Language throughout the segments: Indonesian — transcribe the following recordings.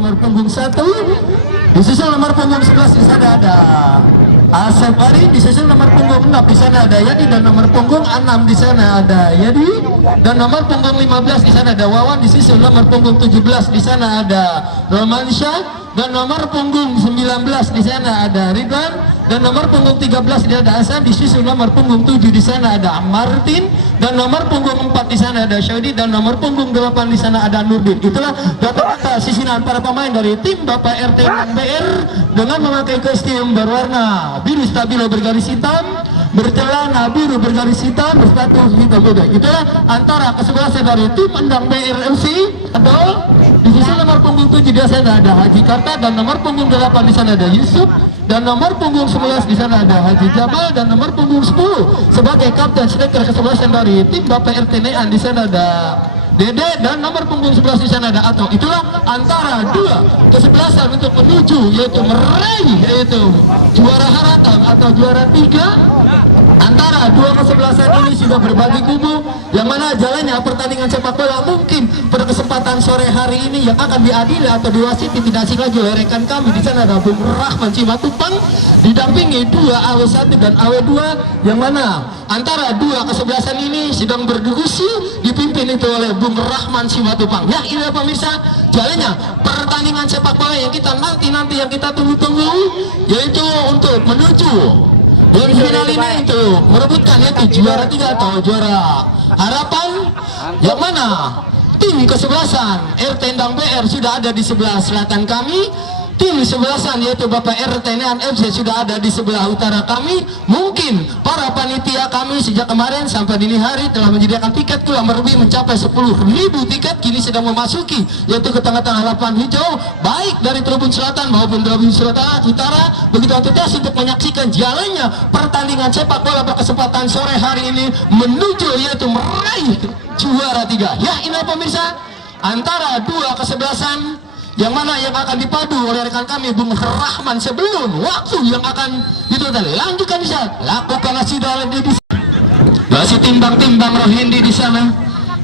nomor punggung 1, disusul nomor punggung 11 di sana ada Asep Ari, disusul nomor punggung 6 di sana ada Yadi, dan nomor punggung 6 di sana ada Yadi, dan nomor punggung 15 di sana ada Wawan, disusul nomor punggung 17 di sana ada Romansyah, dan nomor punggung 19 di sana ada Ridwan, dan nomor punggung 13 di sana ada Hasan, disusul nomor punggung 7 di sana ada Martin, dan nomor punggung 4 di sana ada Syodi, dan nomor punggung 8 di sana ada Nurdin. Itulah data-data sisinan para pemain dari tim Bapak RT dan BR dengan memakai kostum berwarna biru stabilo bergaris hitam, bercelana biru bergaris hitam, bersepatu hitam beda. Itulah antara kesebelasan dari tim Endang BR FC atau di sisi nomor punggung 7 di sana ada Haji Karta, dan nomor punggung 8 di sana ada Yusuf, dan nomor punggung 11 di sana ada Haji Jamal, dan nomor punggung 10 sebagai kapten striker kesebelasan dari tim Bapak RT Nean di sana ada Dede, dan nomor punggung 11 di sana ada Ato. Itulah antara dua kesebelasan untuk menuju yaitu meraih yaitu juara harapan atau juara 3. Antara dua kesebelasan ini sudah berbagi kubu, yang mana jalannya pertandingan sepak bola mungkin pada kesempatan sore hari ini yang akan diadili atau diwasiti tidak asing lagi oleh rekan kami di sana ada Bung Rahman Simatupang didampingi dua AW1 dan AW2, yang mana antara dua kesebelasan ini sedang berdiskusi dipimpin itu oleh Bung Rahman Simatupang. Ya, ini pemirsa jalannya pertandingan sepak bola yang kita nanti yang kita tunggu-tunggu, yaitu untuk menuju dan final ini itu merebutkan yaitu juara 3 atau juara harapan, yang mana tim kesebelasan RT Endang BR sudah ada di sebelah selatan kami, tim sebelasan yaitu Bapak RT Nean FC sudah ada di sebelah utara kami. Mungkin para panitia kami sejak kemarin sampai dini hari telah menyediakan tiket kurang lebih mencapai 10.000 tiket, kini sedang memasuki yaitu ke tengah-tengah lapangan hijau baik dari tribun selatan maupun tribun selatan utara. Begitu antusias untuk menyaksikan jalannya pertandingan sepak bola berkesempatan sore hari ini menuju yaitu meraih juara 3. Ya, ini pemirsa antara dua kesebelasan yang mana yang akan dipadu oleh rekan kami Bung Rahman sebelum waktu yang akan ditutup. Lanjutkan bisa lakukanlah sudah di masih timbang-timbang Rohendi di sana.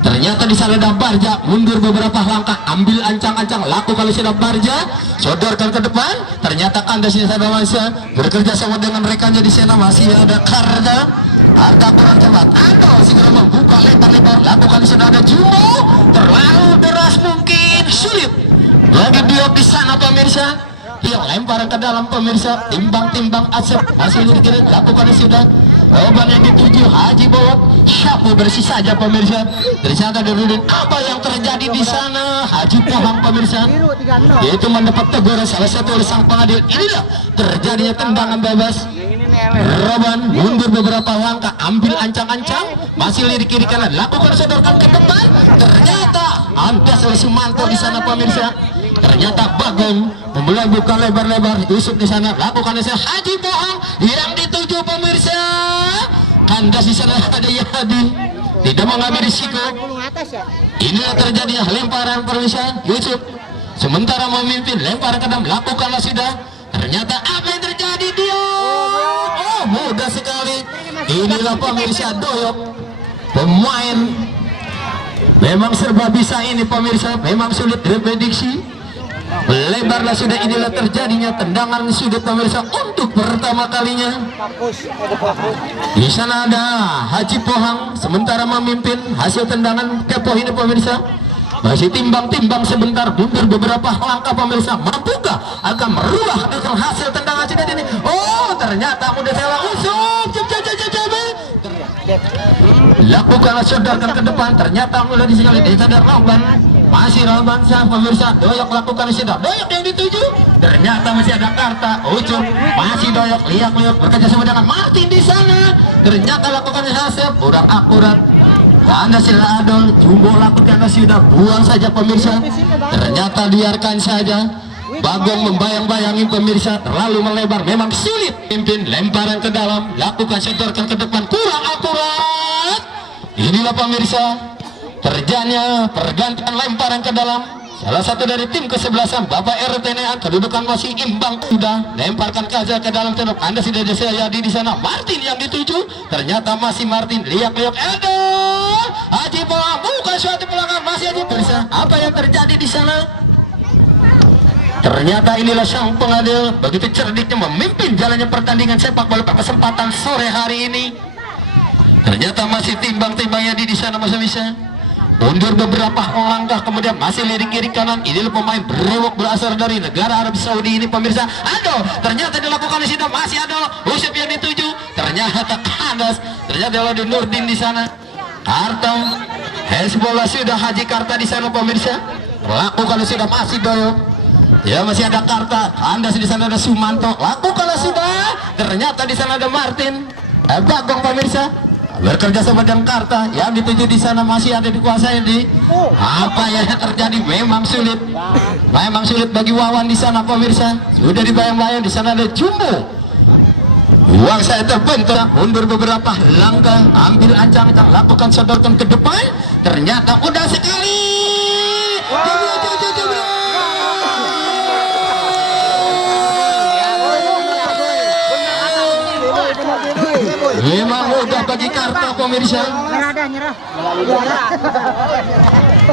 Ternyata di sana ada Barja, mundur beberapa langkah, ambil ancang-ancang, lakukan sudah Barja, sodorkan ke depan. Ternyata kandas di sana masa bekerja sama dengan rekannya di sana masih ada Karda. Harga kurang cepat, atau segera membuka lebar-lebar, lakukan sudah ada Jumo, terlalu deras mungkin sulit. Lagi dia di sana pemirsa, dia lempar ke dalam pemirsa, timbang-timbang Asep masih kiri, lakukan sudah. Oban yang dituju Haji Bawat, syapu bersih saja pemirsa. Ternyata Nurdin, apa yang terjadi di sana? Haji Pohang pemirsa, yaitu mendapat teguran salah satu oleh sang pengadil. Inilah terjadinya tendangan bebas. Roban mundur beberapa langkah, ambil ancang-ancang, masih lirik kiri kanan, lakukan sodorkan ke depan. Ternyata Anda selesai mantap di sana pemirsa. Ternyata Bagong memulai buka lebar-lebar, Yusuf di sana, lakukan di sana Haji Pohang yang dituju pemirsa. Kandas di sana ada Yadi, tidak mengambil risiko. Inilah terjadinya lemparan pemirsa. Yusuf sementara memimpin, lempar ke dalam, lakukanlah sudah. Ternyata apa yang terjadi dia? Oh, mudah sekali. Inilah pemirsa Doyok, pemain memang serba bisa ini pemirsa, memang sulit diprediksi. Lebarlah sudah, inilah terjadinya tendangan sudut pemirsa untuk pertama kalinya. Di sana ada Haji Pohang sementara memimpin hasil tendangan kepo ini pemirsa. Masih timbang-timbang sebentar, mundur beberapa langkah pemirsa. Mampukah akan merubah hasil tendangan sudut ini? Oh, ternyata mudah salah usum. Lakukanlah sodorkan ke depan, ternyata mulai disingali di sadar Roban. Masih Roban sah pemirsa, Doyok lakukan sudah. Doyok yang dituju, ternyata masih ada Karta, Ucup, masih Doyok, lihat bekerja sama dengan Martin di sana. Ternyata lakukan hasil kurang akurat. Anda sila Adol, Jumbo lakukan sudah, buang saja pemirsa. Ternyata biarkan saja. Bagong membayang-bayangi pemirsa, terlalu melebar, memang sulit. Pimpin lemparan ke dalam, lakukan sodorkan ke depan, kurang akurat. Inilah pemirsa terjadinya pergantian lemparan ke dalam. Salah satu dari tim kesebelasan Bapak RT Nean, kedudukan masih imbang. Sudah lemparkan kaza ke dalam tendok. Anda sudah saya di sana. Martin yang dituju, ternyata masih Martin. Lihat-lihat Edo Haji Pohang, bukan suatu pelanggaran, masih Haji. Pemirsa, apa yang terjadi di sana? Ternyata inilah sang pengadil begitu cerdiknya memimpin jalannya pertandingan sepak bola kesempatan sore hari ini. Ternyata masih timbang-timbangnya di sana masih bisa mundur beberapa langkah, kemudian masih lirik kiri kanan. Inilah pemain berewok berasal dari negara Arab Saudi ini pemirsa. Aduh, ternyata dilakukan di sini masih ada Usep yang dituju. Ternyata kandas. Ternyata ada Nurdin di sana. Karta Hezbollah sudah Haji Karta di sana pemirsa. Lakukan sudah masih Doyok. Ya masih ada Karta. Kandas di sana ada Sumanto. Lakukan sudah. Ternyata di sana ada Martin. Bagong pemirsa. Bekerja sama dengan Karta yang dituju di sana masih ada dikuasai di apa yang terjadi. Memang sulit bagi Wawan di sana pemirsa. Sudah dibayang-bayang di sana ada Jumbo. Uang saya terbentuk mundur beberapa langkah, ambil ancang-ancang, lakukan sodorkan ke depan. Ternyata udah sekali. Memang udah bagi Karta pemirsa.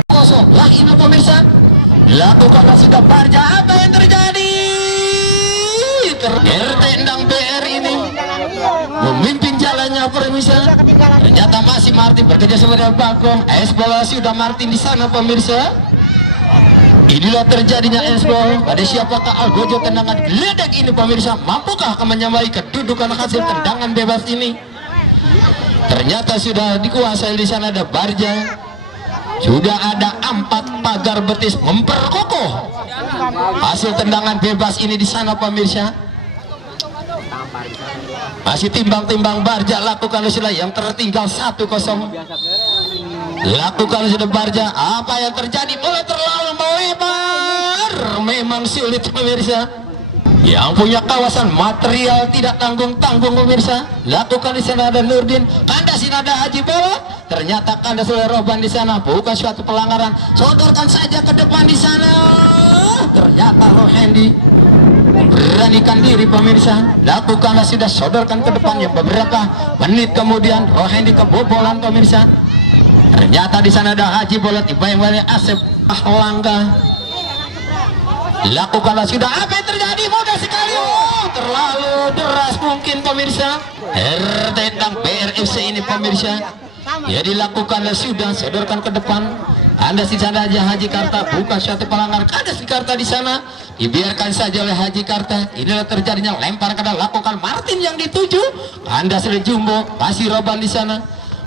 Kosong lah ini pemirsa. Lakukanlah sudah Barja. Apa yang terjadi? RT Endang BR ini memimpin jalannya pemirsa. Ternyata masih Martin bekerja sama dengan Bagong. Hezbollah sudah Martin di sana pemirsa. Inilah terjadinya Hezbollah. Pada siapakah Algojo tendangan geledak ini pemirsa? Mampukah akan menyamai kedudukan hasil tendangan bebas ini? Ternyata sudah dikuasai di sana ada Barja. Sudah ada 4 pagar betis memperkokoh hasil tendangan bebas ini di sana pemirsa. Masih timbang-timbang Barja, lakukan sudah yang tertinggal 1-0. Lakukan sudah Barja. Apa yang terjadi? Mulai terlalu melebar. Memang sulit pemirsa. Yang punya kawasan material tidak tanggung-tanggung pemirsa. Lakukan di sana ada Nurdin. Kandas ini ada Haji Bola. Ternyata kandas oleh Roban di sana. Bukan suatu pelanggaran. Sodorkan saja ke depan di sana. Ternyata Rohendi beranikan diri pemirsa. Lakukanlah sudah sodorkan ke depannya. Beberapa menit kemudian Rohendi kebobolan pemirsa. Ternyata di sana ada Haji Bola. Dibayang-bayang Asep Ahlangga. Lakukanlah sudah. Apa yang terjadi? Mudah sekali. Oh, terlalu deras mungkin pemirsa. RT Endang BRFC ini pemirsa. Ya dilakukanlah sudah, sodorkan ke depan. Anda di sana aja Haji Karta, bukan suatu pelanggaran. Ada si Karta di sana, dibiarkan saja oleh Haji Karta. Inilah terjadinya lempar ke dalam. Lakukan Martin yang dituju. Anda sudah Jumbo, masih Roban di sana.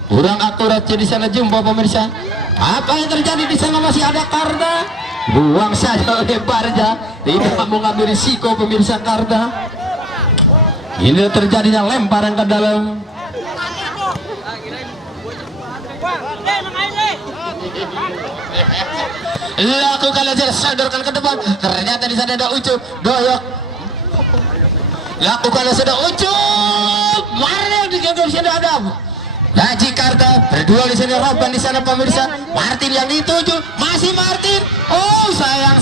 Kurang akurat di sana Jumbo pemirsa. Apa yang terjadi di sana? Masih ada Karta. Buang saja oleh Barja. Tidak mau ngambil risiko pemirsa Karta. Ini terjadinya lemparan ke dalam. Lakukan aja, sodorkan ke depan. Ternyata di sana ada Ucup Doyok. Lakukan sudah Ucup. Mana di sana ada Haji Karta berdua di sana, Roban di sana pemirsa. Martin yang dituju, masih Martin. Oh sayang,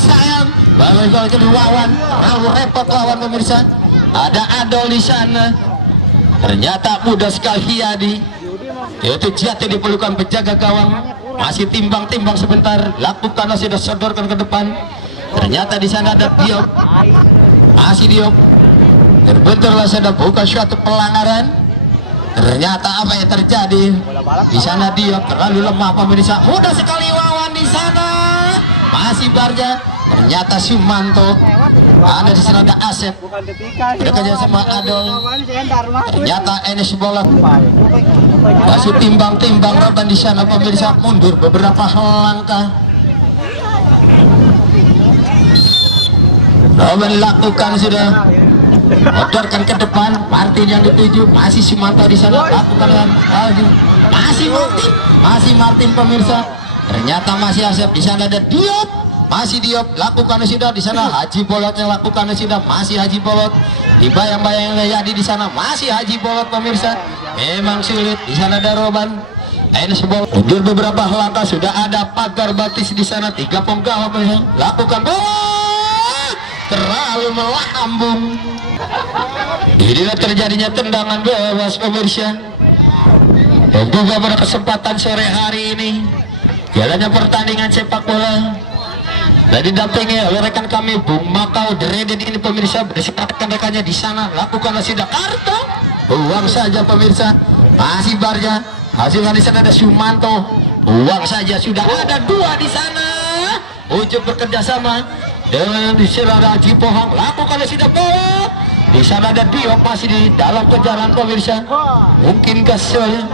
baru gol ke Wawan. Terlalu repot lawan pemirsa. Ada Adol di sana. Ternyata mudah sekali Yadi. Itu jatuh di pelukan penjaga gawang. Masih timbang-timbang sebentar. Lakukan sudah sodorkan ke depan. Ternyata di sana ada Diop. Masih Diop. Terbenturlah sudah, bukan suatu pelanggaran. Ternyata apa yang terjadi di sana? Dia terlalu lemah pemirsa. Mudah sekali Wawan di sana. Masih Barja. Ternyata Sumanto. Ada di sana ada Asep. Bekerja sama Adol. Ternyata Enes Bola. Masih timbang-timbang Roban di sana pemirsa. Mundur beberapa langkah. Roban lakukan sudah. Motorkan ke depan. Martin yang dituju, masih Sumanto di sana. Lakukan dengan masih Martin pemirsa. Ternyata masih Asep. Di sana ada Diop, masih Diop. Lakukan sudah di sana Haji Bolot yang lakukan sudah, masih Haji Bolot. Dibayang-bayang Yadi di sana, masih Haji Bolot pemirsa. Memang sulit. Di sana ada Roban. Mundur beberapa langkah, sudah ada pagar batis di sana. 3 penggawa pemirsa. Lakukan terlalu melambung. Inilah terjadinya tendangan bebas pemirsa. Dan juga pada kesempatan sore hari ini jalannya pertandingan sepak bola didampingi oleh rekan kami Bung Makau Dredit ini pemirsa, bersama rekan-rekannya di sana lakukanlah sidak kartu. Buang saja pemirsa, masih Barja, hasilnya di sana ada Sumanto, buang saja, sudah ada dua di sana. Ucup bekerja sama dengan di sana ada Haji Pohang, lakukanlah sidak bola. Di sana ada Diop masih di dalam kejaran pemirsa, mungkin kesel.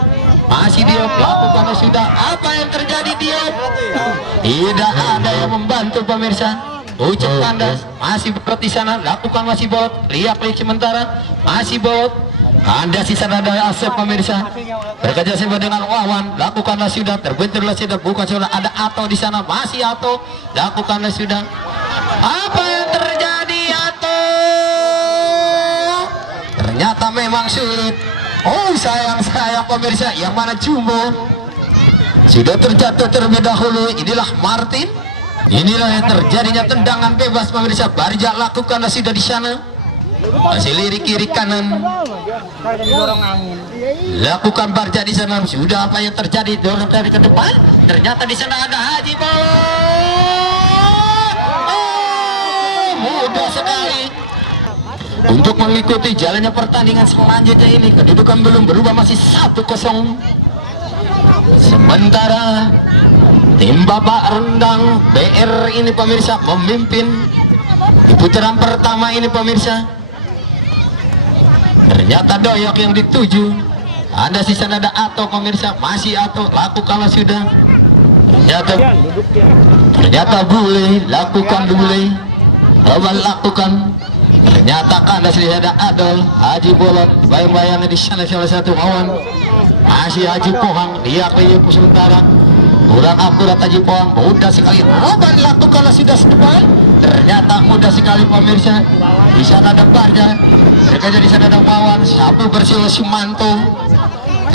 Masih Diop, lakukanlah sudah. Apa yang terjadi Diop? Tidak ada yang membantu pemirsa. Ucap kandas, masih bolot di sana, lakukan masih bolot. Lihat sementara, masih bolot. Kandas di sana ada Asep pemirsa. Bekerja sama dengan Wawan, lakukanlah sudah. Terbenturlah sudah, bukan sudah ada Ato di sana, masih Ato. Lakukanlah sudah. Apa yang terjadi Ato? Ternyata memang sulit. Oh sayang pemirsa, yang mana Jumbo sudah terjatuh terlebih dahulu. Inilah Martin, inilah yang terjadinya tendangan bebas pemirsa. Barja lakukanlah sudah di sana, masih lirik kiri kanan, lakukan Barja di sana. Sudah apa yang terjadi, dorong dari ke depan. Ternyata di sana ada Haji Bola. Oh, mudah sekali untuk mengikuti jalannya pertandingan selanjutnya ini. Kedudukan belum berubah, masih 1-0. Sementara tim Bapak Rendang BR ini pemirsa memimpin di putaran pertama ini pemirsa. Ternyata Doyok yang dituju. Ada di sana ada Ato pemirsa, masih Ato, lakukanlah sudah. Ternyata Bule, lakukan Bule. Coba lakukan. Ternyata kandas di ada Adol, Haji Bolot, bayang-bayangnya di sana salah satu Wawan. Masih Haji Pohang, dia ke sementara. Kurang akurat Haji Pohang, mudah sekali. Roban lakukanlah sudah depan. Ternyata mudah sekali pemirsa. Di sana ada Barja, mereka di sana ada Wawan, sapu bersih Sumanto.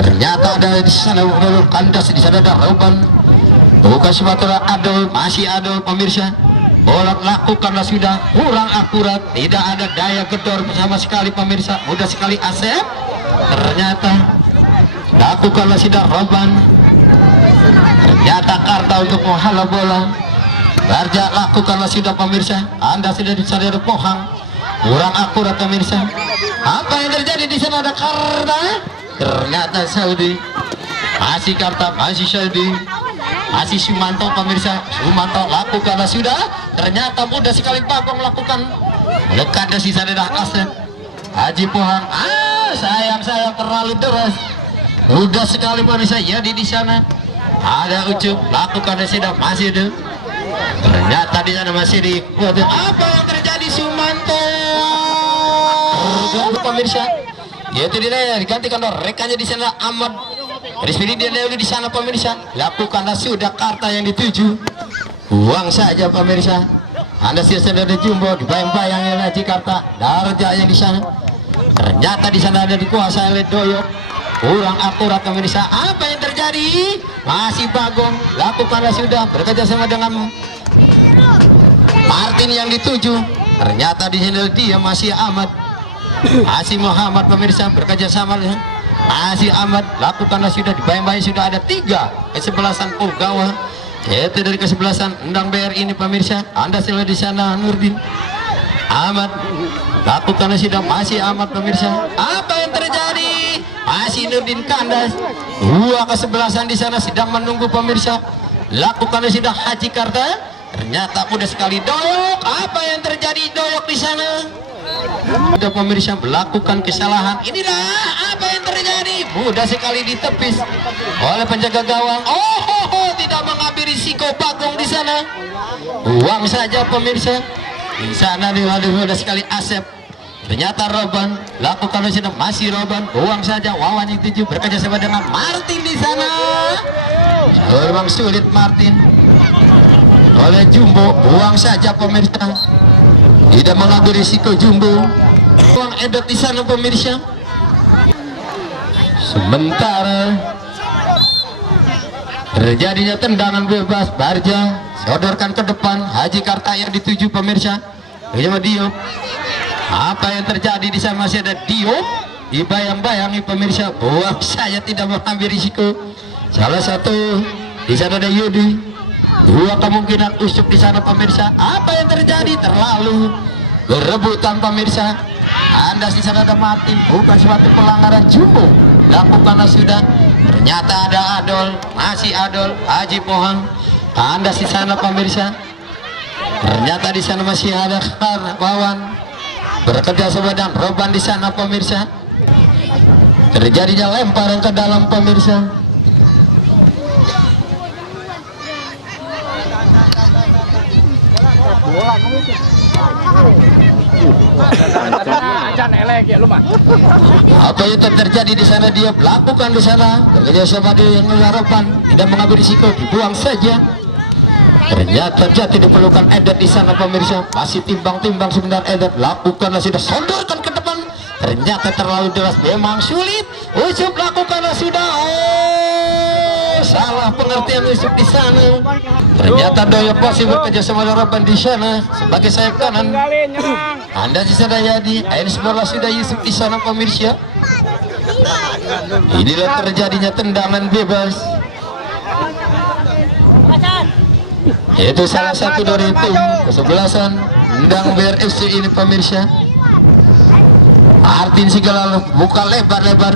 Ternyata ada di sana kandas, di sana ada Roban. Bukan Sumatera Adol, masih Adol pemirsa. Bolot lakukanlah sudah, kurang akurat, tidak ada daya gedor sama sekali pemirsa. Mudah sekali Asep. Ternyata lakukanlah sudah Roban. Ternyata Karta untuk menghalau bola. Barja lakukanlah sudah pemirsa. Anda sudah dicari Pohang, kurang akurat pemirsa. Apa yang terjadi di sana ada Karta. Ternyata Saudi, masih Karta, masih Saudi, masih Sumanto pemirsa. Sumanto lakukanlah sudah. Ternyata mudah sekali Bagong lakukan. Lekat di sana dah Asep. Haji Pohang, sayang terlalu deras. Mudah sekali pemirsa. Jadi di sana ada Ucup, lakukan di sana masih ada. Ternyata di sana masih di. Apa yang terjadi Sumanto? Pemirsa, yaitu dia digantikan oleh rekannya di sana Ahmad. Rizky dia di sana pemirsa. Lakukanlah sudah Karta yang dituju. Buang saja pemirsa. Anda siasat ada Jumbo, dibayang-bayangnya lagi Karta. Darja yang di sana. Ternyata di sana ada dikuasai oleh Doyok. Kurang akurat pemirsa. Apa yang terjadi? Masih Bagong. Lakukanlah sudah, bekerja sama dengan Martin yang dituju. Ternyata di sini dia masih Ahmad. Masih Muhammad pemirsa, bekerja sama dengan masih Ahmad. Lakukanlah sudah, dibayang-bayang sudah ada 3 kesebelasan Pogawa. Yaitu dari kesebelasan Endang BR ini pemirsa. Anda selalu di sana Nurdin Ahmad. Lakukanlah sudah, masih Ahmad pemirsa. Apa yang terjadi? Masih Nurdin kandas. 2 kesebelasan di sana sedang menunggu pemirsa. Lakukanlah sudah Haji Karta. Ternyata mudah sekali Doyok. Apa yang terjadi Doyok di sana? Ada pemirsa melakukan kesalahan. Inilah apa yang terjadi. Mudah sekali ditepis oleh penjaga gawang. Tidak mengambil risiko Bagong di sana. Buang saja pemirsa. Di sana mudah sekali Asep. Ternyata Roban, lakukan di sana masih Roban. Buang saja Wawan yang tuju, bekerja sama dengan Martin di sana. Memang sulit Martin. Oleh Jumbo, buang saja pemirsa. Tidak mengambil risiko Jumbo. Buang Edot di sana pemirsa. Sementara terjadinya tendangan bebas. Barja sodorkan ke depan. Haji Karta yang dituju pemirsa. Bagaimana Diop? Apa yang terjadi di sana? Masih ada Diop. Dibayang-bayangi pemirsa. Buang saya tidak mengambil risiko. Salah satu di sana ada Yudi. Dua kemungkinan usuk di sana pemirsa. Apa yang terjadi? Terlalu berebutan pemirsa. Anda di sana ada Martin, bukan suatu pelanggaran jumbo. Lakukanlah sudah. Ternyata ada Adol, masih Adol, Haji Pohang. Anda di sana pemirsa. Ternyata di sana masih ada Karbawan. Bekerja sama dan Roban di sana pemirsa. Terjadinya lemparan ke dalam pemirsa. Apa itu terjadi di sana? Dia melakukan di sana bekerja sama dengan Roban, tidak mengambil risiko, dibuang saja. Ternyata jatuh diperlukan Edet di sana pemirsa. Masih timbang-timbang sebentar Edet. Lakukanlah sudah, sondorkan ke depan. Ternyata terlalu deras, memang sulit. Usuk lakukanlah sudah. Oh, salah pengertian usuk di sana. Ternyata Doyok masih bekerja sama Roban di sana sebagai sayap kanan. Anda di sana Yadi. Ain sebelah sudah Yusuf di sana pemirsa. Inilah terjadinya tendangan bebas. Itu salah satu dari tim kesebelasan Endang BRFC ini pemirsa. Martin Sigala buka lebar-lebar.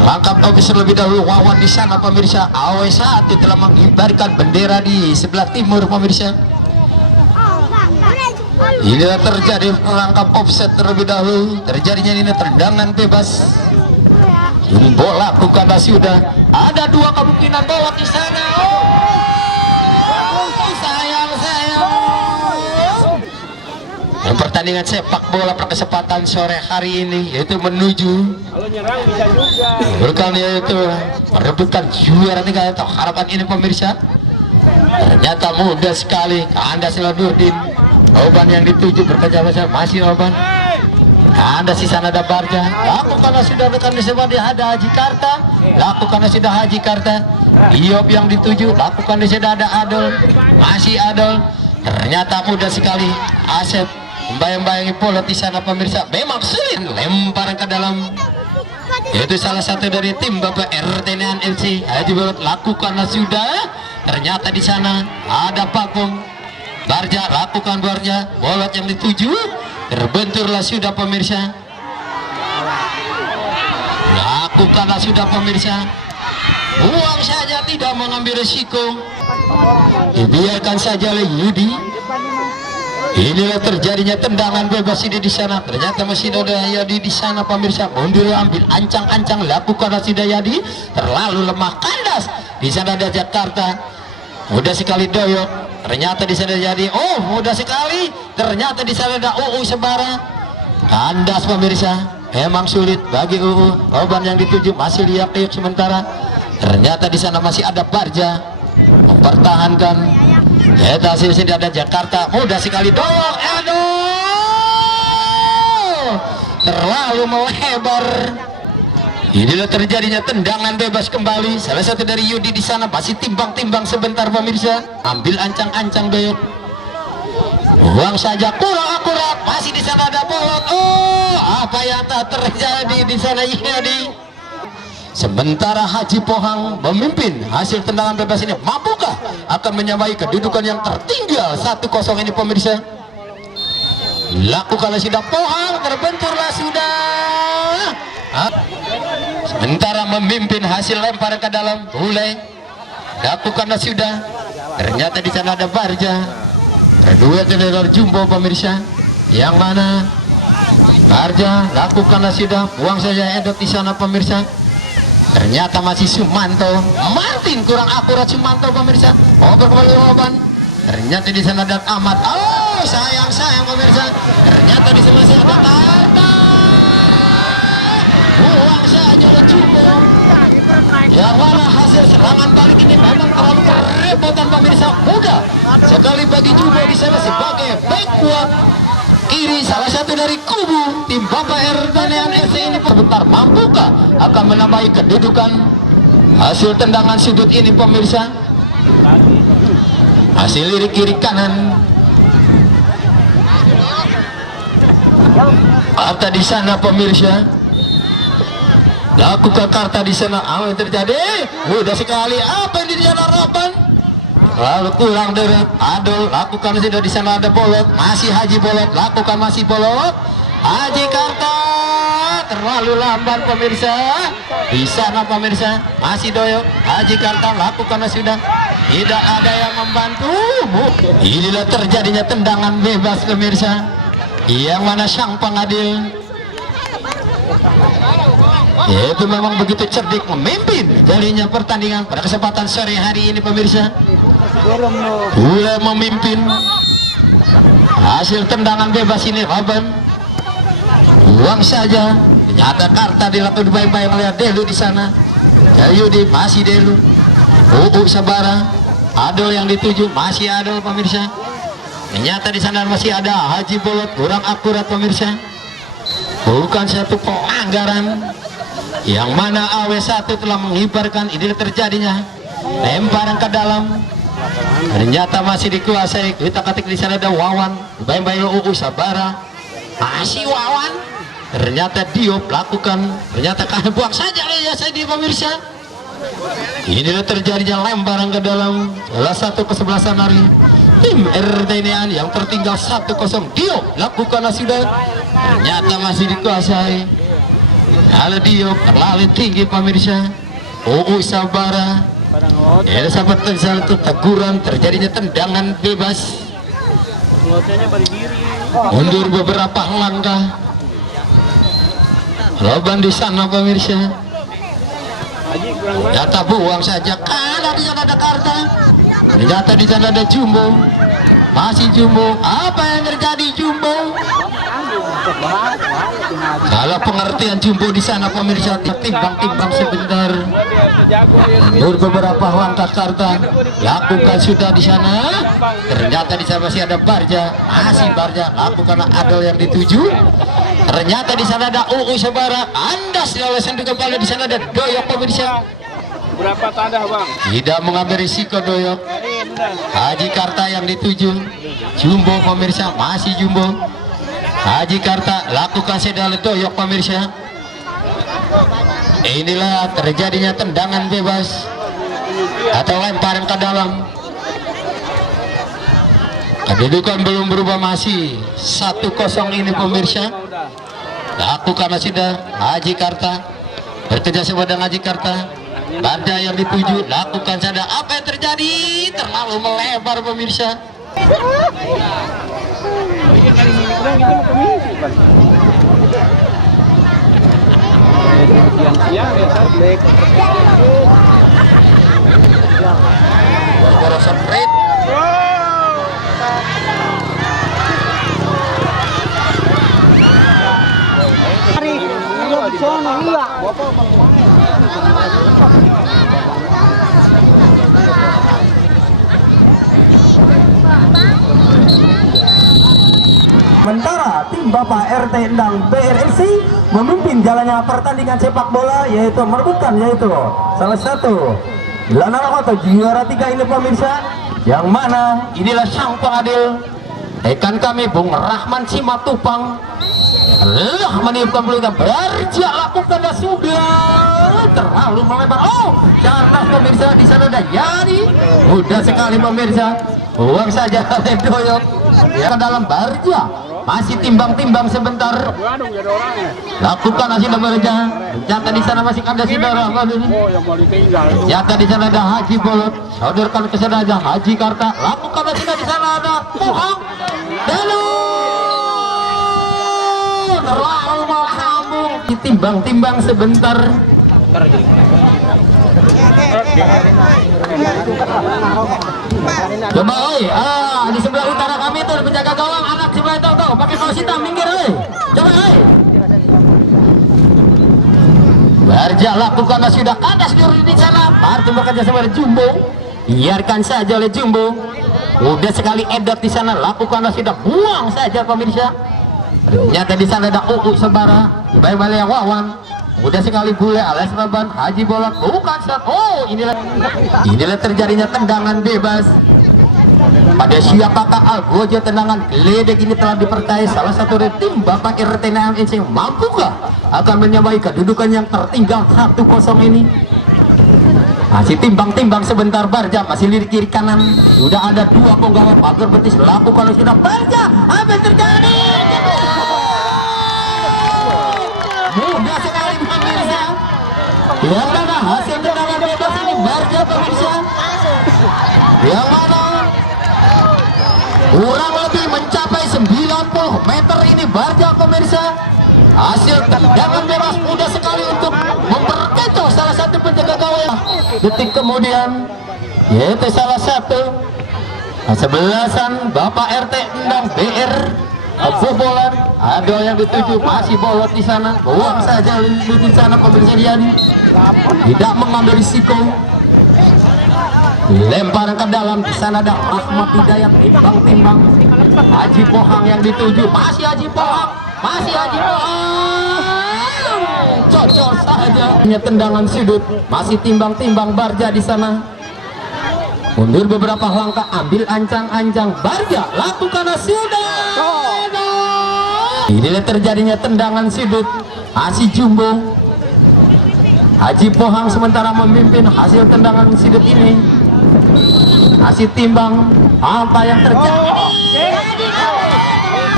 Langkap officer lebih dahulu. Wawan di sana pemirsa. AW1 telah mengibarkan bendera di sebelah timur pemirsa. Inilah terjadi langkap offset terlebih dahulu. Terjadinya ini tendangan bebas. Ini bola bukanlah sudah. Ada dua kemungkinan bola di sana. Sayang. Pertandingan sepak bola perkesempatan sore hari ini yaitu menuju kalau nyerang bisa juga bukan yaitu merebutkan juara tiga atau harapan ini pemirsa. Ternyata mudah sekali. Anda Siladurdin Oban yang dituju bekerja sama masih Oban. Anda si sana ada Barja. Lakukanlah sudah dekat di sebelah dia ada Haji Karta. Lakukanlah sudah Haji Karta. Iop yang dituju. Lakukan di sana ada Adol. Masih Adol. Ternyata mudah sekali. Asep membayang-bayangi pola di sana pemirsa. Memang sulit lemparan ke dalam. Itu salah satu dari tim Bapak RTNan FC. Haji Bolot lakukanlah sudah. Ternyata di sana ada Pakung. Barja lakukan Barja. Bolot yang dituju. Terbenturlah sudah pemirsa. Lakukanlah sudah pemirsa. Buang saja, tidak mengambil resiko. Dibiarkan saja oleh Yudi. Inilah terjadinya tendangan bebas ini di sana. Ternyata masih ada Yadi di sana pemirsa. Mundur ambil ancang-ancang. Lakukanlah sudah Yadi. Terlalu lemah, kandas. Di sana ada Jakarta. Mudah sekali Doyok. Ternyata di sana jadi mudah sekali. Ternyata di sana ada Sebara. Kandas pemirsa. Memang sulit bagi Oban yang dituju masih lihat sementara. Ternyata di sana masih ada Barja mempertahankan. Kita sini ada Jakarta. Mudah sekali Doyok. Aduh, terlalu melebar. Inilah terjadinya tendangan bebas kembali. Salah satu dari Yudi di sana masih timbang-timbang sebentar pemirsa. Ambil ancang-ancang Doyok. Buang saja, kurang akurat. Masih di sana ada Bolot. Apa yang tak terjadi di sana Yudi? Sementara Haji Pohang memimpin hasil tendangan bebas ini. Mampukah akan menyamai kedudukan yang tertinggal 1-0 ini pemirsa? Lakukanlah sudah Pohang, terbenturlah sudah. Sementara memimpin hasil lempar ke dalam Bule. Lakukanlah sudah. Ternyata di sana ada Barja. Kedua tenor jumbo pemirsa. Yang mana Barja lakukanlah sudah. Buang saja Edot di sana pemirsa. Ternyata masih Sumanto. Martin kurang akurat Sumanto pemirsa. Kembali Oban. Ternyata di sana ada Ahmad. Sayang pemirsa. Ternyata di sana masih ada Karta. Buang saja oleh jumbo. Yang mana hasil serangan balik ini memang terlalu kerepotan pemirsa. Mudah sekali bagi jumbo di sana sebagai back kuat kiri salah satu dari kubu tim Bapak RTNan FC ini. Sebentar mampukah akan menambahi kedudukan hasil tendangan sudut ini pemirsa? Hasil lirik kiri kanan. Karta di sana pemirsa. Lakukan Karta di sana. Apa yang terjadi? Mudah sekali. Apa yang di sana Roban? lalu kurang deret. Adul lakukan sudah di sana ada Bolot, masih Haji Bolot lakukan masih Bolot. Haji Karta terlalu lamban pemirsa. Di sana pemirsa masih Doyok. Haji Karta lakukan sudah. Tidak ada yang membantu. Inilah terjadinya tendangan bebas pemirsa. Yang mana sang pengadil itu memang begitu cerdik memimpin jadinya pertandingan pada kesempatan sore hari ini pemirsa. Mulai memimpin hasil tendangan bebas ini Raban uang saja. Ternyata Karta dilakukan baik-baik oleh Delu di sana. Jayudi masih Delu. Sabara Adol yang dituju masih Adol pemirsa. Ternyata di sana masih ada Haji Bolot kurang akurat pemirsa. Bukan satu pelanggaran yang mana AW1 telah mengibarkan. Ini terjadinya lemparan ke dalam. Ternyata masih dikuasai. Kita ketik di sana ada Wawan baik-baik Sabara masih Wawan. Ternyata Diop lakukan. Ternyata kan buang saja ya saya di pemirsa. Inilah terjadinya lemparan ke dalam. Salah satu kesebelasan dari tim RTNAN yang tertinggal 1-0. Diop lakukan sudah. Ternyata masih dikuasai. Kalau Diop terlalu tinggi pemirsa. Sabara. Ada sahabat satu teguran. Terjadinya tendangan bebas. Mundur beberapa langkah. Loban di sana pemirsa. Ternyata buang saja. Karena di sana ada Karta. Ternyata di sana ada Jumbo. Masih Jumbo. Apa yang terjadi Jumbo? Kalau pengertian Jumbo di sana pemirsa timbang-timbang sebentar. Mundur beberapa langkah Karta. Lakukan sudah di sana. Ternyata di sana masih ada Barja. Masih Barja. Lakukan Adol yang dituju. Ternyata di sana ada Sabara. Andas oleh sentuh kepala. Di sana ada Doyok pemirsa. Berapa tanda bang? Tidak mengambil risiko Doyok. Haji Karta yang dituju. Jumbo pemirsa masih Jumbo. Haji Karta lakukan sedal Doyok pemirsa. Inilah terjadinya tendangan bebas atau lemparan ke dalam. Kedudukan belum berubah masih 1-0 ini pemirsa. Lakukan sudah Haji Karta bekerja sama dengan Haji Karta. Barja yang dituju lakukan saja. Apa yang terjadi? Terlalu melebar pemirsa. Siang-siang ya Sablek. Gorosan Red. Sementara tim Bapak RT Endang BRSI memimpin jalannya pertandingan sepak bola, yaitu merebutkan salah satu gelar atau juara 3 ini pemirsa, yang mana Inilah sang pengadil rekan kami Bung Rahman Simatupang. Meniupkan pelukan Barja lakukan sudah terlalu melebar. Cerdas pemirsa, di sana ada Yani. Mudah sekali pemirsa. Buang saja oleh Doyok. Dia ke dalam Barja. Masih timbang-timbang sebentar. Lakukan hasil Barja. Ternyata di sana masih ada saudara. Ternyata di sana ada Haji Bolot. Sodorkan ke sana ada Haji Karta. Lakukan hasil di sana ada Muhang. Delu. Terlalu melambung. Ditimbang-timbang sebentar. Coba di sebelah utara kami tuh penjaga gawang anak sebelah itu tuh pakai kaos hitam minggir coba Barja lakukan sudah ada seluruh di sana. Parti bekerja sama Jumbo, biarkan saja oleh Jumbo. Udah sekali edot di sana, lakukan sudah buang saja pemirsa. Ternyata di sana ada Sabara, baik-baik yang Wawan. Mudah sekali bule alias Raban. Haji Bolot bukan shot. Inilah terjadinya tendangan bebas pada siapakah Algojo. Tendangan geledek ini telah dipercaya salah satu dari tim Bapak RTNAN yang mampukah akan menyamai kedudukan yang tertinggal 1-0 ini. Masih timbang-timbang sebentar Barja, masih lirik kiri kanan. Sudah ada dua penggawa pagar betis laku kalau sudah Barja. Apa yang terjadi? Mudah sekali pemirsa. Yang mana hasil tendangan bebas ini Barja pemirsa. Yang mana kurang lebih mencapai 90 meter ini Barja pemirsa. Hasil tendangan bebas mudah sekali untuk memperkecoh salah satu penjaga gawang. Detik kemudian yaitu salah satu sebelasan Bapak RT tendang BR kebobolan. Ada yang dituju masih bolot di sana, buang saja di sana pemirsa Diani. Tidak mengambil risiko. Lemparan ke dalam, di sana ada Ahmad Hidayat timbang-timbang. Haji Pohang yang dituju, masih Haji Pohang, masih Haji Pohang. Cocok saja. Tendangan sudut, masih timbang-timbang Barja di sana. Mundur beberapa langkah, ambil ancang-ancang Barja, lakukan sudah. Inilah terjadinya tendangan sudut. Masih Jumbo. Haji Pohang sementara memimpin hasil tendangan sudut ini. Masih timbang apa yang terjadi.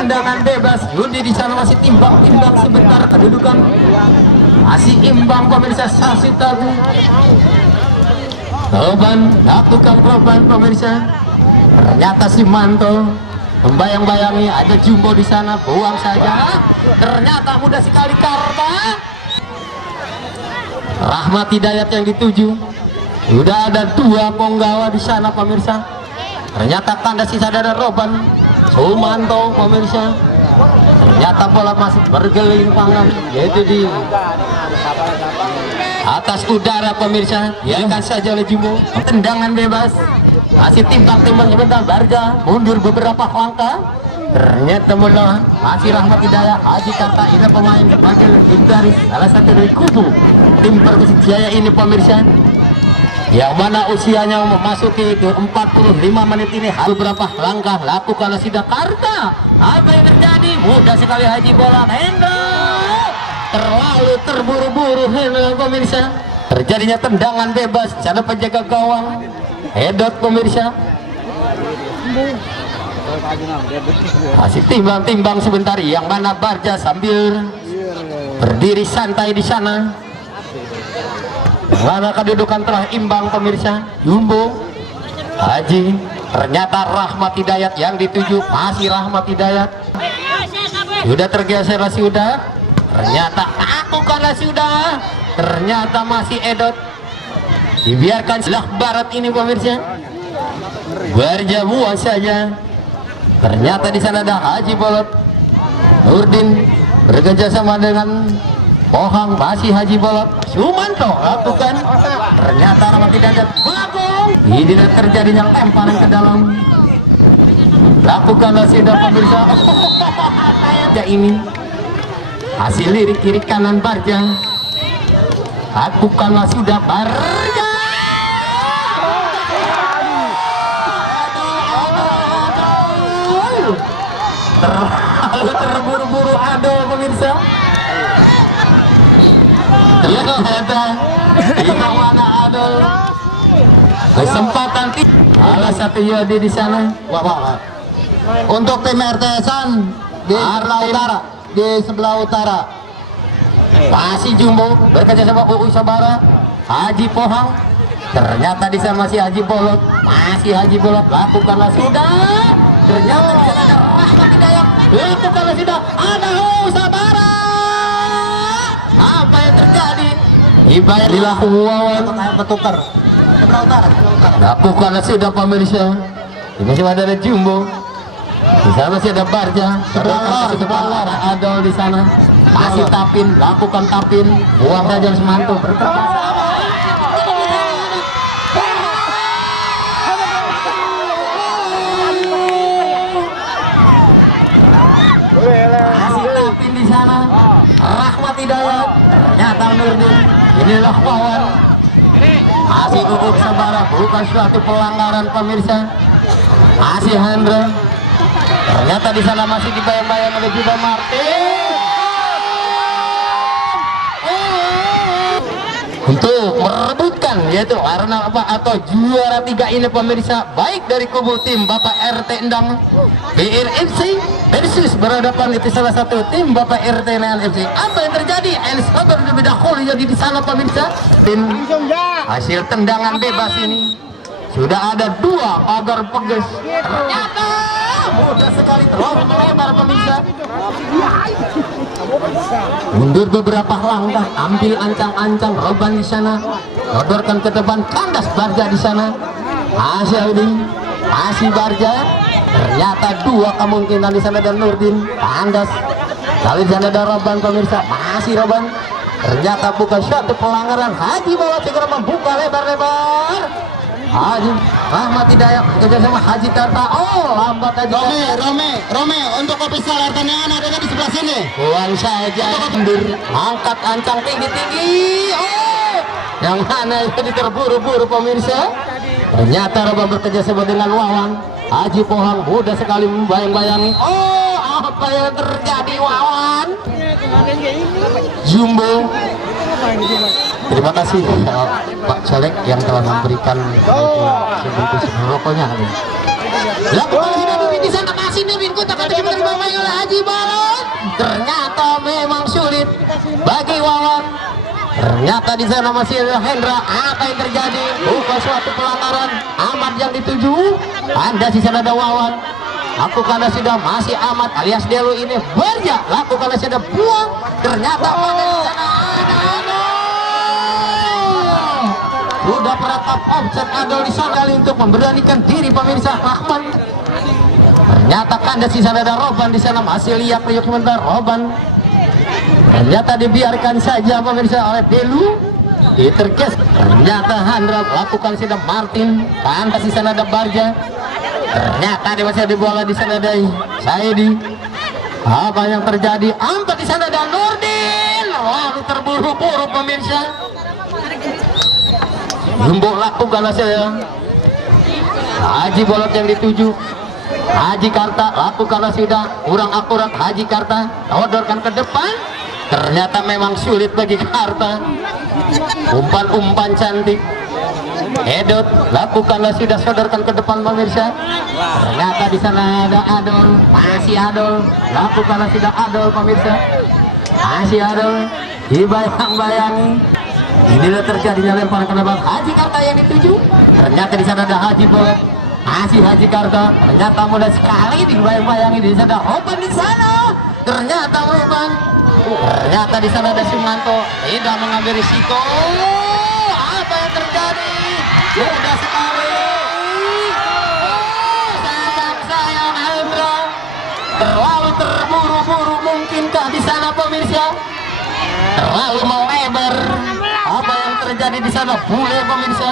Tendangan bebas Yudi di sana masih timbang-timbang sebentar kedudukan masih imbang pemirsa. Sasid tadi Roban lakukan Roban pemirsa. Ternyata si Manto membayang-bayangi ada Jumbo di sana, buang saja. Ternyata mudah sekali Karta. Rahmat Hidayat yang dituju. Sudah ada dua penggawa di sana pemirsa. Ternyata tanda sisa ada Roban Sumanto pemirsa. Ternyata bola masih bergelimpangan yaitu di atas udara pemirsa. Biarkan saja oleh Jumbo. Tendangan bebas masih timbang-timbang sebentar. Barja mundur beberapa langkah. Ternyata mula masih Rahmat Hidayat. Haji Karta ini pemain sebagai legendaris, salah satu dari kubu tim Persija Jaya ini pemirsa, yang mana usianya memasuki ke 45 menit ini. Beberapa langkah lakukan Sida Karta. Apa yang terjadi? Mudah sekali Haji bola Hendra. Terlalu terburu-buru Hendra pemirsa. Terjadinya tendangan bebas, cara penjaga gawang Edot pemirsa. Masih timbang-timbang sebentar, yang mana Barja sambil berdiri santai di sana. Mana kedudukan telah imbang pemirsa. Jumbo, Haji, ternyata Rahmat Hidayat yang dituju, masih Rahmat Hidayat. Sudah tergeser sudah. Ternyata aku kalah sudah. Ternyata masih Edot. Dibiarkan sebelah barat ini pemirsa. Barja buang saja. Ternyata di sana ada Haji Bolot. Nurdin bekerja sama dengan Pohang, masih Haji Bolot. Sumanto lakukan. Ternyata Rahmat Hidayat bagong. Ini terjadinya lemparan ke dalam. Lakukanlah sudah pemirsa. Ya ini hasil lirik kiri kanan Barja. Lakukanlah sudah Barja. Terlalu terburu-buru Ado pemirsa. Ya ada di mana Ado kesempatan salah satu Yodi di sana. Wah. Untuk tim RTSan di sebelah utara, masih Jumbo bekerja sama UU Sabara. Haji Pohang, ternyata di sana masih Haji Bolot, masih Haji Bolot. Lakukanlah sudah. Ternyata di sana ada Rahmat Hidayat. Lakukanlah sudah. Ada UU Sabara. Apa yang terjadi? Ibarat dilakukan bertukar. Lakukanlah sudah pemirsa. Ini masih ada Jumbo. Di sana masih ada Barja. Sebelah ada di sana. Masih Tapin, lakukan Tapin. Buang saja Semanto. Bekerja sama. Masih Tapin di sana. Rahmat Hidayat. Ternyata Nurdin. Inilah kawan. Masih UU Sabara, bukan suatu pelanggaran pemirsa. Masih Hendra. Ternyata di sana masih dibayang-bayang oleh Juba Martin untuk merebutkan mengejutkan, yaitu karena apa atau juara 3 ini pemirsa, baik dari kubu tim Bapak RT Endang BRFC versus berhadapan itu salah satu tim Bapak RT Nean FC. Apa yang terjadi? El Sabar lebih dahulu jadi di sana pemirsa. Tim hasil tendangan bebas ini sudah ada 2 pagar peges. Ternyata mudah sekali terlalu melebar pemirsa. Mundur beberapa langkah, ambil ancang-ancang Roban di sana, sodorkan ke depan, kandas Barja di sana. Masih Barja. Ternyata 2 kemungkinan di sana dan Nurdin kandas. Kali di sana ada Roban pemirsa, masih Roban. Ternyata bukan suatu pelanggaran. Haji Bola segera membuka lebar-lebar. Haji Rahmat Hidayat kerja sama Haji Karta. Oh, lambat aja. Rome untuk official RT-nya ada di sebelah sini. Buang saja mundur, angkat ancang tinggi-tinggi. Oh, yang mana itu terburu-buru pemirsa. Ternyata Roba bekerja sama dengan Wawan. Haji Pohang mudah sekali membayang-bayangi. Oh, apa yang terjadi Wawan? Jumbo. Terima kasih Pak Solek yang telah memberikan sebungkus rokoknya. Lakukan sudah di sana masih Nevin Kuta kata menerima main oleh Haji Balon. Ternyata memang sulit bagi Wawan. Ternyata di sana masih ada Hendra. Apa yang terjadi? Bukan suatu pelanggaran. Ahmad yang dituju. Anda di sana ada Wawan. Lakukan sudah masih Ahmad alias Delu ini Barja. Lakukan sudah buang. Ternyata pada di sana ada sudah perangkap offset Adol di sana untuk memberanikan diri pemirsa Rahman. Ternyata kandas di sana ada Roban di sana masih lihat liuk sebentar Roban. Ternyata dibiarkan saja pemirsa oleh Delu. Diterkes. Ternyata Handra lakukan sudah Martin. Kandas di sana ada Barja. Ternyata dia masih ada bola di sana ada Saidi. Apa yang terjadi? Ampat di sana ada Nurdin. Lalu terburu-buru pemirsa. Gembok lakukan saya. Haji Bolot yang dituju. Haji Karta lakukan sudah kurang akurat. Haji Karta sodorkan ke depan. Ternyata memang sulit bagi Karta. Umpan-umpan cantik. Edot lakukanlah sudah sodorkan ke depan pemirsa. Ternyata di sana ada Adol, masih Adol. Lakukanlah sudah Adol pemirsa. Masih Adol. Dibayang-bayangi. Inilah terjadinya lemparan ke depan Haji Karta yang dituju. Ternyata di sana ada Haji Bolot. Masih Haji Karta. Ternyata mudah sekali dibayang-bayangi di sana Roban di sana. Ternyata Roban. Ternyata di sana ada Sumanto. Tidak mengambil risiko. Apa yang terjadi? Mudah sekali. Sayang Hendra. Terlalu terburu-buru mungkinkah di sana pemirsa? Terlalu melebar. Apa yang terjadi di sana? Bule pemirsa.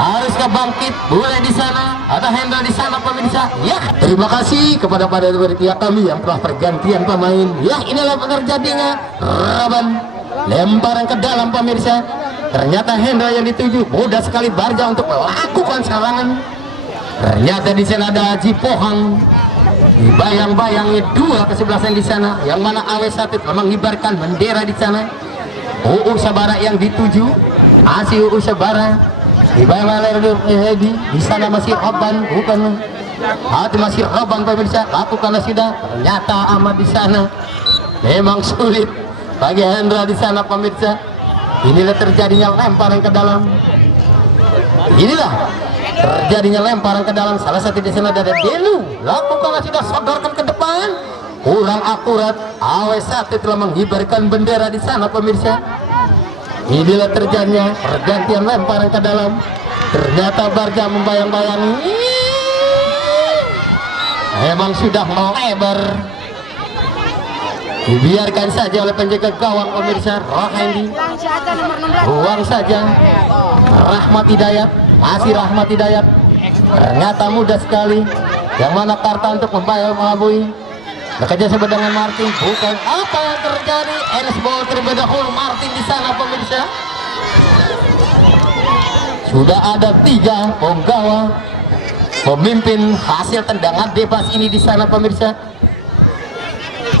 Haruskah bangkit? Bule di sana. Ada Hendra di sana pemirsa. Ya, terima kasih kepada panitia kami yang telah pergantian pemain. Ya, inilah terjadinya Raban. Lemparan ke dalam pemirsa. Ternyata Hendra yang dituju. Mudah sekali Barja untuk melakukan serangan. Ternyata di sana ada Haji Pohang. Dibayang-bayangi 2 kesebelasan di sana. Yang mana AW1 mengibarkan bendera di sana. UU Sabara yang dituju. Masih UU Sabara. Dibayang-bayangi di sana masih Roban, bukan hati masih Roban pemirsa. Lakukanlah sudah. Ternyata Ahmad di sana. Memang sulit bagi Hendra di sana pemirsa. Inilah terjadinya lemparan ke dalam. Inilah terjadinya lemparan ke dalam. Salah satu di sana ada Delu. Lakukanlah sudah sodorkan ke depan. Kurang akurat. AW1 telah mengibarkan bendera di sana pemirsa. Inilah terjadinya pergantian lemparan ke dalam. Ternyata Barja membayang-bayangi. Memang sudah melebar. Dibiarkan saja oleh penjaga gawang pemirsa Rohandi. Buang saja. Rahmat Hidayat. Masih Rahmat Hidayat. Ternyata mudah sekali. Yang mana Karta untuk membayar melabui. Bekerja sama dengan Martin. Bukan apa yang terjadi. Enes Ball terlebih dahulu. Martin di sana pemirsa. Sudah ada 3 penggawa pemimpin hasil tendangan bebas ini di sana pemirsa.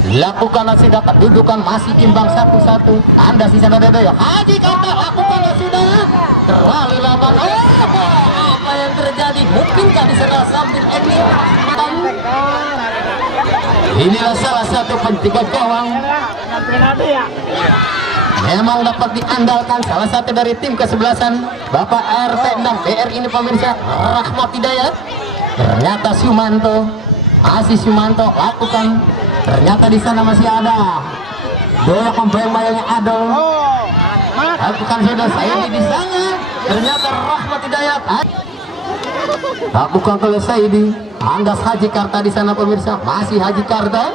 Lakukanlah sudah, kedudukan masih imbang 1-1. Anda sisa dada ya Haji Karta, lakukanlah sudah, terlalu lama. Apa yang terjadi? Mungkinkah di sana sambil ending? Inilah salah satu penjaga gawang memang dapat diandalkan, salah satu dari tim kesebelasan Bapak RT Endang BR ini pemirsa, Rahmat Hidayat. Ternyata Sumanto, masih Sumanto lakukan. Ternyata di sana masih ada Doya pembayang-bayangnya Adol. Lakukan sudah saya di sana. Ternyata Rahmat Hidayat lakukan oleh Saidi. Andas Haji Karta di sana pemirsa, masih Haji Karta.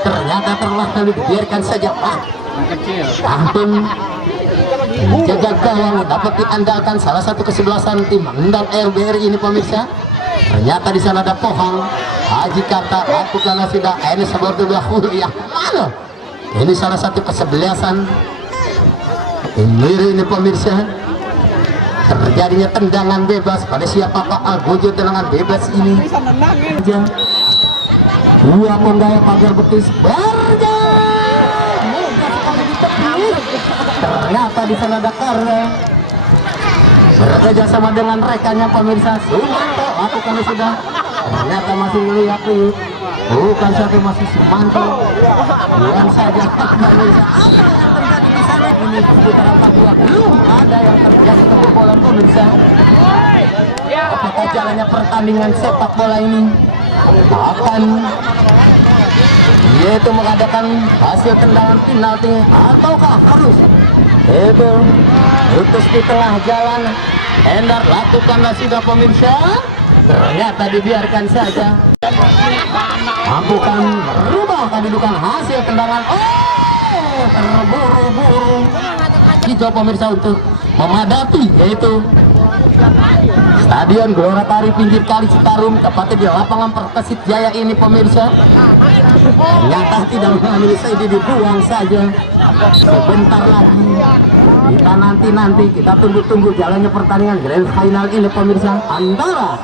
Ternyata terlalu dibiarkan saja. Ampun, jaga gawang dapat diandalkan, salah satu kesebelasan tim Endang RBRI ini pemirsa. Ternyata di sana ada Pohang. Haji Karta lakukan sudah. Ini seperti dahulu yang mana? Ini salah satu kesebelasan ini pemirsa. Terjadinya tendangan bebas pada siapakah Algojo. Tendangan bebas ini dua penggaya pagar betis Barja. Ternyata di sana ada Karya bekerja sama dengan rekannya pemirsa. Sumanto lakukan sudah. Ternyata masih melihat nih, bukan satu, masih Sumanto. Buang saja pemirsa. Apa yang terjadi di sana? Ini putaran kedua belum ada yang terjadi kebobolan pemirsa. Apakah jalannya pertandingan sepak bola ini akan yaitu mengadakan hasil tendangan penalti ataukah harus itu putus di tengah jalan? Endar lakukanlah sudah pemirsa. Ternyata dibiarkan saja. Mampukan merubah kedudukan hasil tendangan. Terburu-buru hijau pemirsa untuk memadati yaitu Stadion Gelora Tari pinggir Kali Citarum, tepatnya di lapangan Perkesit Jaya ini pemirsa. Ternyata tidak mengambil Saidi, dibuang saja. Sebentar lagi kita nanti kita tunggu jalannya pertandingan grand final ini pemirsa, antara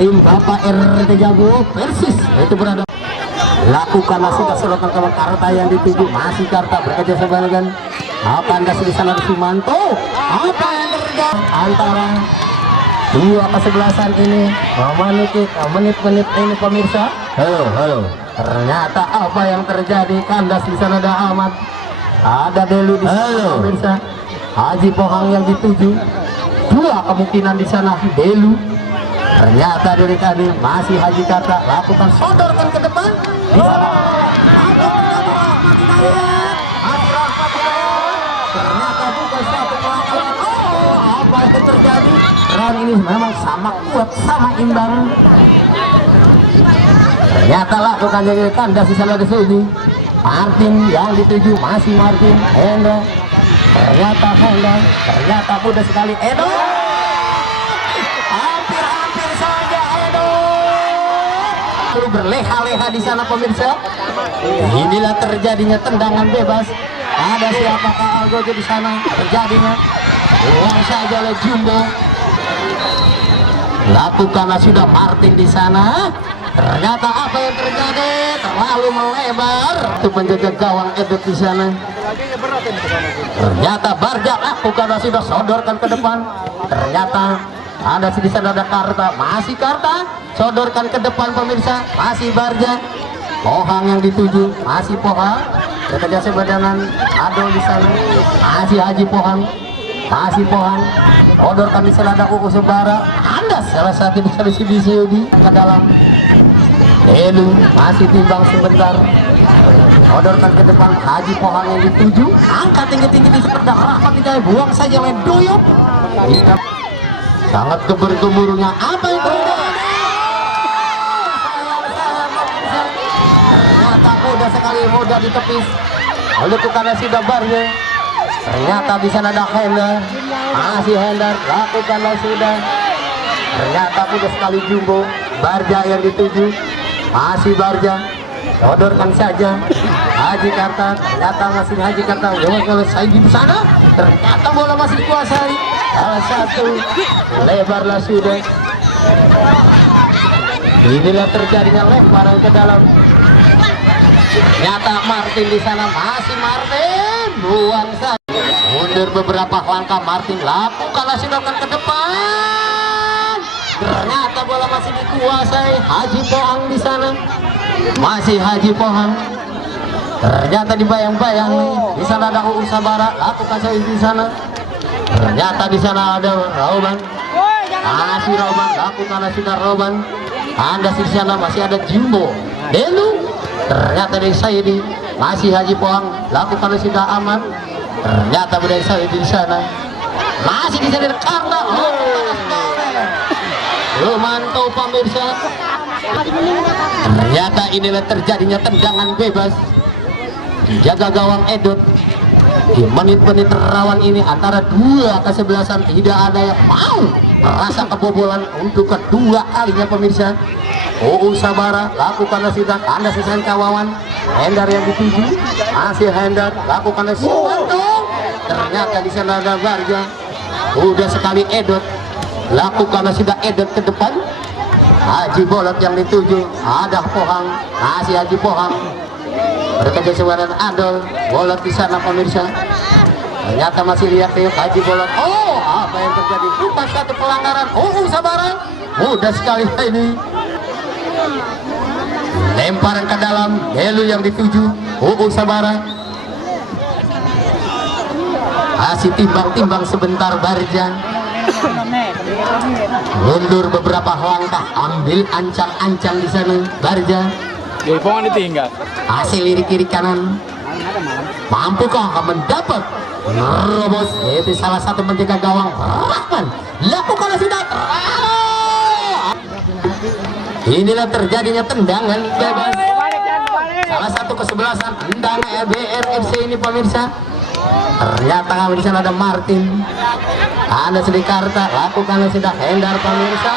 tim Bapak RT Jago versus itu berada. Lakukanlah sudah selokan ke Karta yang dituju, masih Karta bekerja sama dengan apa Anda di sana Sumanto. Apa yang terjadi antara dua kesebelasan ini menit-menit ini pemirsa? Halo. Ternyata apa yang terjadi? Kandas di sana ada Ahmad, ada Delu di sana pemirsa. Haji Pohang yang dituju, dua kemungkinan di sana Delu. Ternyata dari tadi masih Haji Karta, lakukan sodorkan ke depan. Di sana Rahmat Hidayat. Ternyata bukan satu pelanggaran. Apa yang terjadi? Round ini memang sama kuat, sama imbang. Ternyata lakukan jadi kandas di sana di sini. Martin yang dituju, masih Martin. Hendra. Ternyata mudah sekali Edo. Hampir saja Edo. Lalu berleha-leha di sana pemirsa. Inilah terjadinya tendangan bebas. Ada siapakah Algojo di sana? Terjadinya uang saja oleh Jumbo. Lakukanlah sudah Martin di sana. Ternyata apa yang terjadi? Terlalu melebar. Itu penjaga gawang Edut di sana. Ternyata Barja lakukanlah sudah, sodorkan ke depan. Ternyata ada di sana ada Karta, masih Karta, sodorkan ke depan pemirsa, masih Barja. Pohang yang dituju, masih Pohang. Bekerja sebadangan Adol di sana, masih Haji Pohang, masih Pohang. Sodorkan di sana ada Uku Sebara. Anda salah satu di sana di ke dalam. Delu masih timbang sebentar. Sodorkan ke depan Haji Pohang yang dituju, angkat tinggi-tinggi di sepeda. Rahmat Hidayat buang saja oleh Doyok. Sangat kebergemurunya apa yang terjadi? Ternyata mudah sekali, mudah ditepis oleh tukang sudah Barja. Ternyata di sana ada Hendar, masih Hendar, lakukanlah sudah. Ternyata mudah sekali Jumbo. Barja yang dituju, masih Barja, sodorkan saja Haji Karta. Ternyata masih Haji Karta. Kalau saya di sana, ternyata bola masih dikuasai. Salah satu lebarlah sudah. Inilah terjadinya lemparan ke dalam. Nyata Martin di sana, masih Martin buang saja. Mundur beberapa langkah Martin, lakukanlah silakan ke depan. Ternyata bola masih dikuasai Haji Pohang di sana. Masih Haji Pohang. Ternyata dibayang-bayang di sana ada Uus Sabara, lakukan saja di sana. Ternyata di sana ada Roban. Masih Roban, lakukanlah sudah Roban. Anda di sana masih ada Jimbo. Delu. Ternyata dari Saidi, masih Haji Pohang, lakukanlah sudah aman. Ternyata dari Saidi di sana. Masih di sana karena mantau pemirsa. Ternyata inilah terjadinya tendangan bebas. Jaga gawang Edot. Di menit-menit rawan ini antara dua kesebelasan tidak ada yang mau merasa kebobolan untuk kedua kalinya pemirsa. Uus Sabara lakukanlah sidang, Anda sisaan kawawan. Hendar yang dituju, masih Hendar lakukanlah sidang. Ternyata di sana ada Barja. Udah sekali Edot, lakukanlah sidang Edot ke depan. Haji Bolot yang dituju, ada Pohang, masih Haji Pohang. Berbagai suara Adol, Bolot di sana pemirsa. Ternyata masih lihat Haji Bolot. Oh, apa yang terjadi? Bukan satu pelanggaran. Uus Sabara, mudah sekali ini. Lemparan ke dalam, Delu yang dituju, Uus Sabara. Masih timbang-timbang sebentar Barja. Mundur beberapa langkah, ambil ancang-ancang di sana Barja. Jadi pongan ditinggal. Hasil lirik kiri kanan. Mampukah mendapat nerobos? Itu salah satu penjaga gawang Rahman. Lakukanlah sudah. Inilah terjadinya tendangan bebas. Salah satu kesebelasan tendang BRFC ini pemirsa. Ternyata kami di sana ada Martin. Ada Srikarta. Lakukanlah sudah Hendar pemirsa.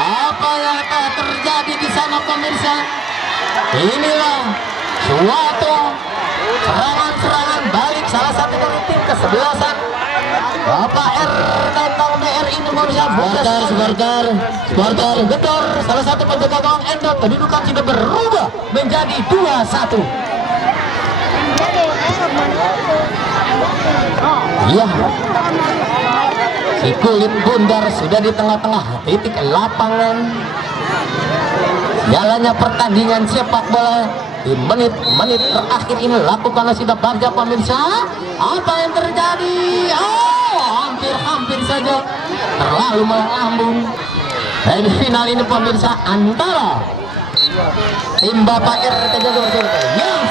Apa yang akan terjadi di sana pemirsa? Inilah suatu serangan-serangan balik salah satu dari tim kesebelasan Bapak R tentang BRI Indonesia. Supporter Gedor, salah satu penjaga gawang Endot. Kedudukan sudah berubah menjadi 2-1. Iya, si kulit bundar sudah di tengah-tengah titik lapangan. Jalannya pertandingan sepak bola di menit-menit terakhir ini. Lakukanlah sudah Barja pemirsa. Apa yang terjadi? Oh, hampir saja terlalu melambung. Dan final ini pemirsa antara tim Bapak RT Jawa Barat yang